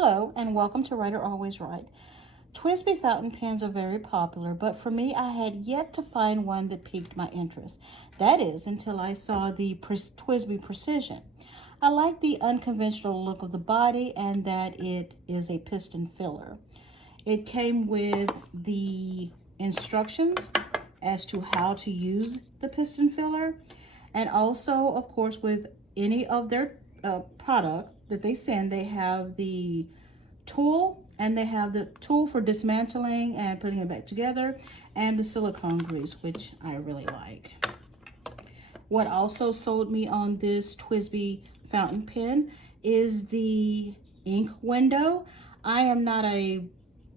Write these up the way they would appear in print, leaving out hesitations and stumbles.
Hello and welcome to Writer Always Right. Twsbi fountain pens are very popular, but for me, I had yet to find one that piqued my interest. That is, until I saw the Twsbi Precision. I like the unconventional look of the body and that it is a piston filler. It came with the instructions as to how to use the piston filler, and also, of course, with any of their product that they send, they have the tool, and they have the tool for dismantling and putting it back together, and the silicone grease, which I really like. What also sold me on this Twsbi fountain pen is the ink window. I am not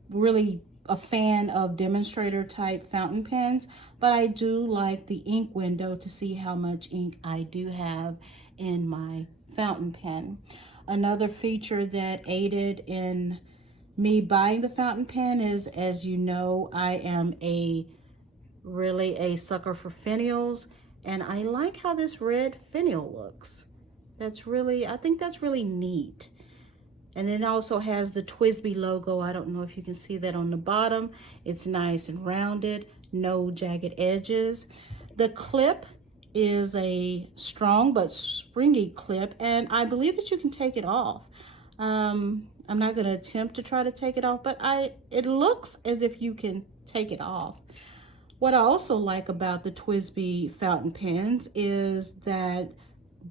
really a fan of demonstrator type fountain pens, but I do like the ink window to see how much ink I do have in my fountain pen. Another feature that aided in me buying the fountain pen is, as you know, I am really a sucker for finials, and I like how this red finial looks. I think that's really neat. And it also has the Twsbi logo. I don't know if you can see that on the bottom. It's nice and rounded, no jagged edges. The clip is a strong but springy clip, and I believe that you can take it off. I'm not going to attempt to try to take it off, but it looks as if you can take it off. What I also like about the Twsbi fountain pens is that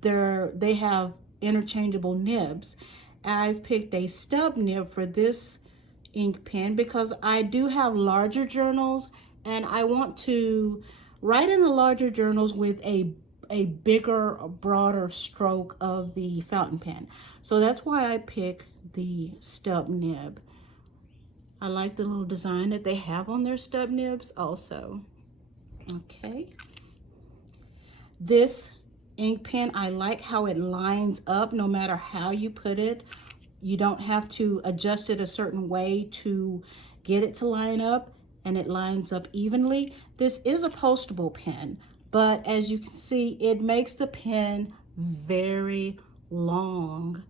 they have interchangeable nibs. I've picked a stub nib for this ink pen because I do have larger journals and I want to write in the larger journals with a bigger, broader stroke of the fountain pen. So that's why I pick the stub nib. I like the little design that they have on their stub nibs also. Okay. This ink pen, I like how it lines up no matter how you put it. You don't have to adjust it a certain way to get it to line up, and it lines up evenly. This is a postable pen, but as you can see, it makes the pen very long.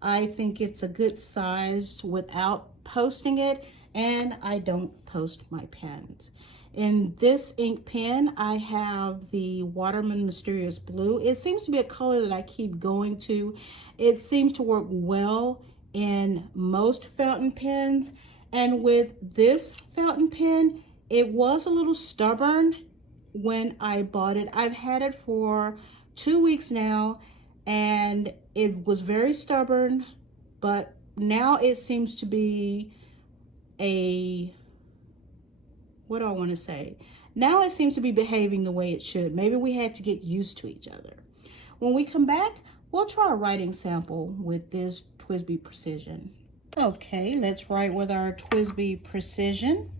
I think it's a good size without posting it, and I don't post my pens. In this ink pen, I have the Waterman Mysterious Blue. It seems to be a color that I keep going to. It seems to work well in most fountain pens. And with this fountain pen, it was a little stubborn when I bought it. I've had it for 2 weeks now, and it was very stubborn, but now it seems to be what do I want to say? Now it seems to be behaving the way it should. Maybe we had to get used to each other. When we come back, we'll try a writing sample with this Twsbi Precision. Okay, let's write with our Twsbi Precision.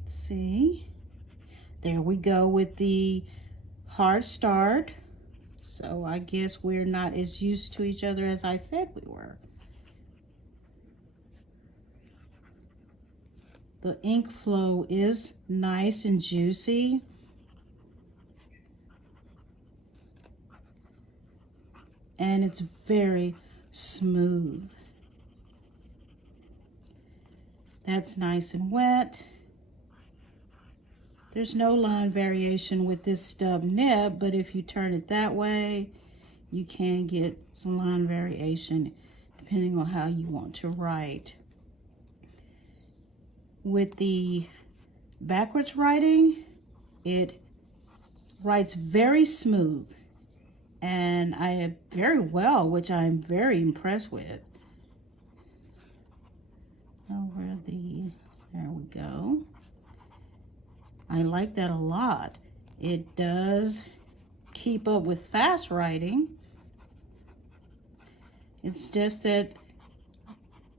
Let's see. There we go with the hard start. So I guess we're not as used to each other as I said we were. The ink flow is nice and juicy. And it's very smooth. That's nice and wet. There's no line variation with this stub nib, but if you turn it that way, you can get some line variation depending on how you want to write. With the backwards writing, it writes very smooth, and very well, which I'm very impressed with. There we go. I like that a lot. It does keep up with fast writing. It's just that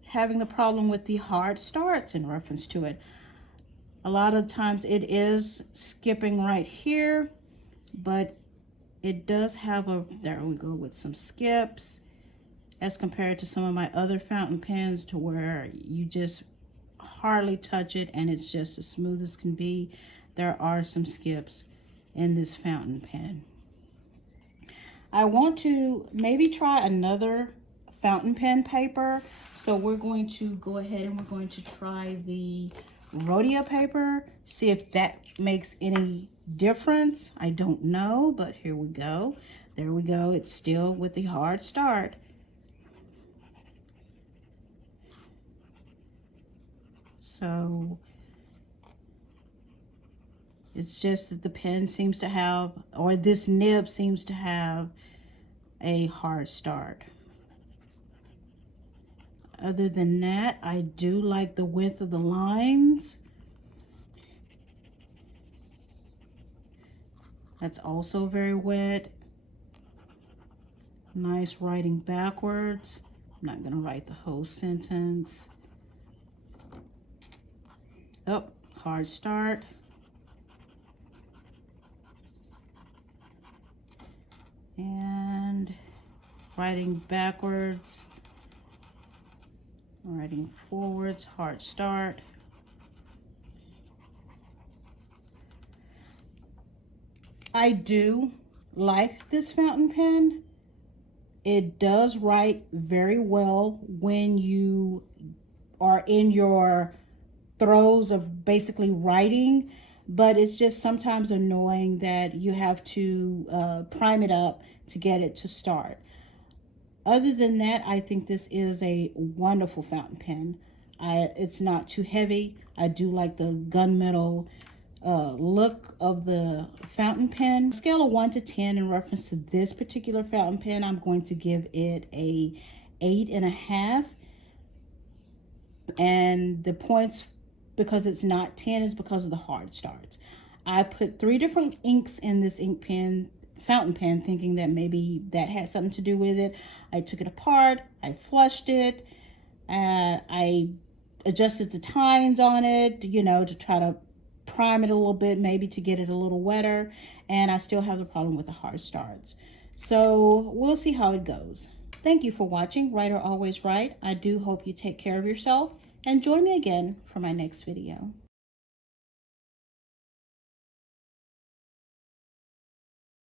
having the problem with the hard starts in reference to it. A lot of times it is skipping right here, but it does have there we go, with some skips as compared to some of my other fountain pens to where you just hardly touch it and it's just as smooth as can be. There are some skips in this fountain pen. I want to maybe try another fountain pen paper. So we're going to go ahead and we're going to try the Rodeo Paper, see if that makes any difference. I don't know, but here we go. There we go. It's still with the hard start. So it's just that the pen seems to have, or this nib seems to have a hard start. Other than that, I do like the width of the lines. That's also very wet. Nice writing backwards. I'm not gonna write the whole sentence. Oh, hard start. And writing backwards. Writing forwards, hard start. I do like this fountain pen. It does write very well when you are in your throes of basically writing, but it's just sometimes annoying that you have to prime it up to get it to start. Other than that, I think this is a wonderful fountain pen. It's not too heavy. I do like the gunmetal look of the fountain pen. Scale of 1 to 10 in reference to this particular fountain pen, I'm going to give it a 8.5. And the points, because it's not 10, is because of the hard starts. I put 3 different inks in this fountain pen, thinking that maybe that had something to do with it. I took it apart, I flushed it, I adjusted the tines on it, you know, to try to prime it a little bit, maybe to get it a little wetter, and I still have the problem with the hard starts. So we'll see how it goes. Thank you for watching Writer Always Right. I do hope you take care of yourself and join me again for my next video.